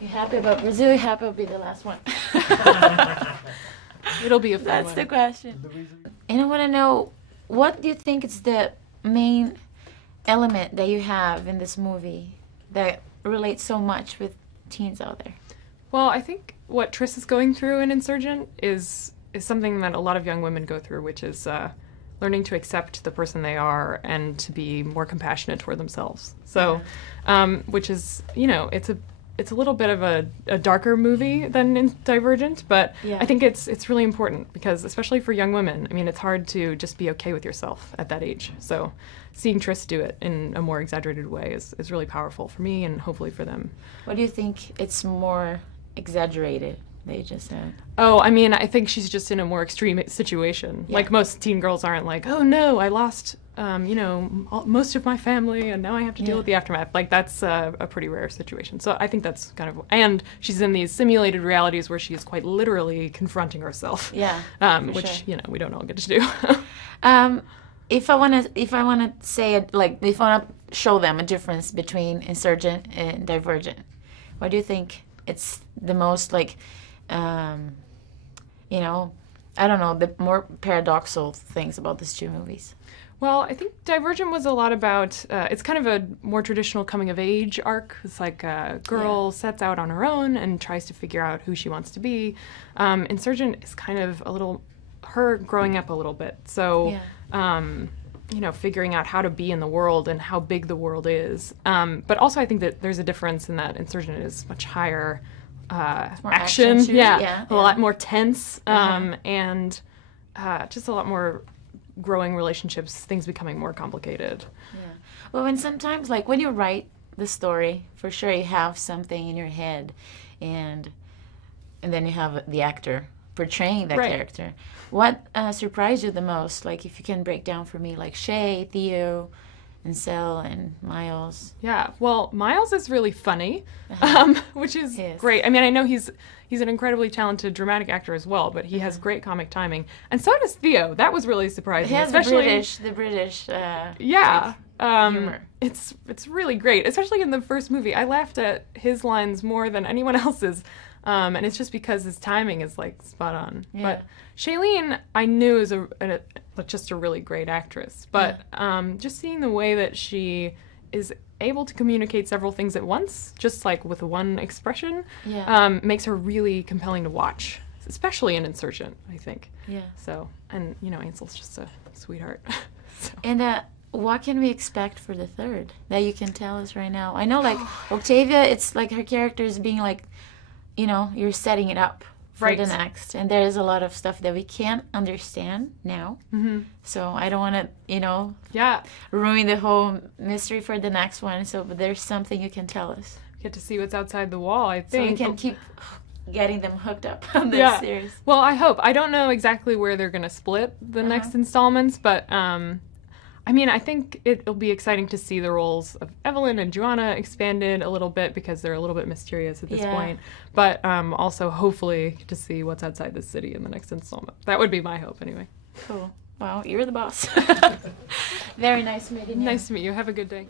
You happy about Brazil? You happy will be the last one? It'll be a fun That's one. the question. And I want to know, what do you think is the main element that you have in this movie that relates so much with teens out there? Well, I think what Triss is going through in Insurgent is something that a lot of young women go through, which is learning to accept the person they are and to be more compassionate toward themselves. So, which is, it's a little bit of a darker movie than in Divergent, but Yeah. I think it's really important because, especially for young women, I mean, it's hard to just be okay with yourself at that age. So seeing Triss do it in a more exaggerated way is really powerful for me and hopefully for them. What do you think it's more exaggerated, they just said? Oh, I mean, I think she's just in a more extreme situation. Yeah. Like, most teen girls aren't like, oh no, I lost, most of my family and now I have to deal with the aftermath. Like, that's a pretty rare situation. So I think that's kind of, and she's in these simulated realities where she is quite literally confronting herself. Yeah, which, sure. We don't all get to do. If I wanna say it, like, if I wanna show them a difference between Insurgent and Divergent, what do you think it's the most, like, I don't know, the more paradoxical things about these two movies? Well, I think Divergent was a lot about, it's kind of a more traditional coming-of-age arc. It's like a girl sets out on her own and tries to figure out who she wants to be. Insurgent is kind of a little, her growing up a little bit. So, figuring out how to be in the world and how big the world is. But also I think that there's a difference in that Insurgent is much higher more action. action-shooter, A lot more tense, and just a lot more growing relationships, things becoming more complicated. Yeah. Well, and sometimes, like, when you write the story, for sure you have something in your head, and then you have the actor portraying that character. What surprised you the most? Like, if you can break down for me, like Shay, Theo, Ansel, and Miles. Yeah, well, Miles is really funny, which is Yes. great. I mean, I know he's an incredibly talented dramatic actor as well, but he has great comic timing, and so does Theo. That was really surprising. He has especially the British. Humor. It's really great, especially in the first movie. I laughed at his lines more than anyone else's, and it's just because his timing is like spot on. Yeah. But Shailene, I knew is just a really great actress, but just seeing the way that she is able to communicate several things at once, just like with one expression, makes her really compelling to watch, especially in Insurgent, I think. Yeah. So, and Ansel's just a sweetheart. So. And what can we expect for the third that you can tell us right now? I know, like, Octavia, it's like her character is being like, you're setting it up for the next. And there's a lot of stuff that we can't understand now. Mm-hmm. So I don't want to, ruin the whole mystery for the next one. So, but there's something you can tell us. Get to see what's outside the wall, I think. So we can keep getting them hooked up on this series. Well, I hope. I don't know exactly where they're going to split the next installments, but I mean, I think it'll be exciting to see the roles of Evelyn and Joanna expanded a little bit because they're a little bit mysterious at this point. But also, hopefully, to see what's outside the city in the next installment. That would be my hope, anyway. Cool. Well, you're the boss. Very nice meeting you. Nice to meet you. Have a good day.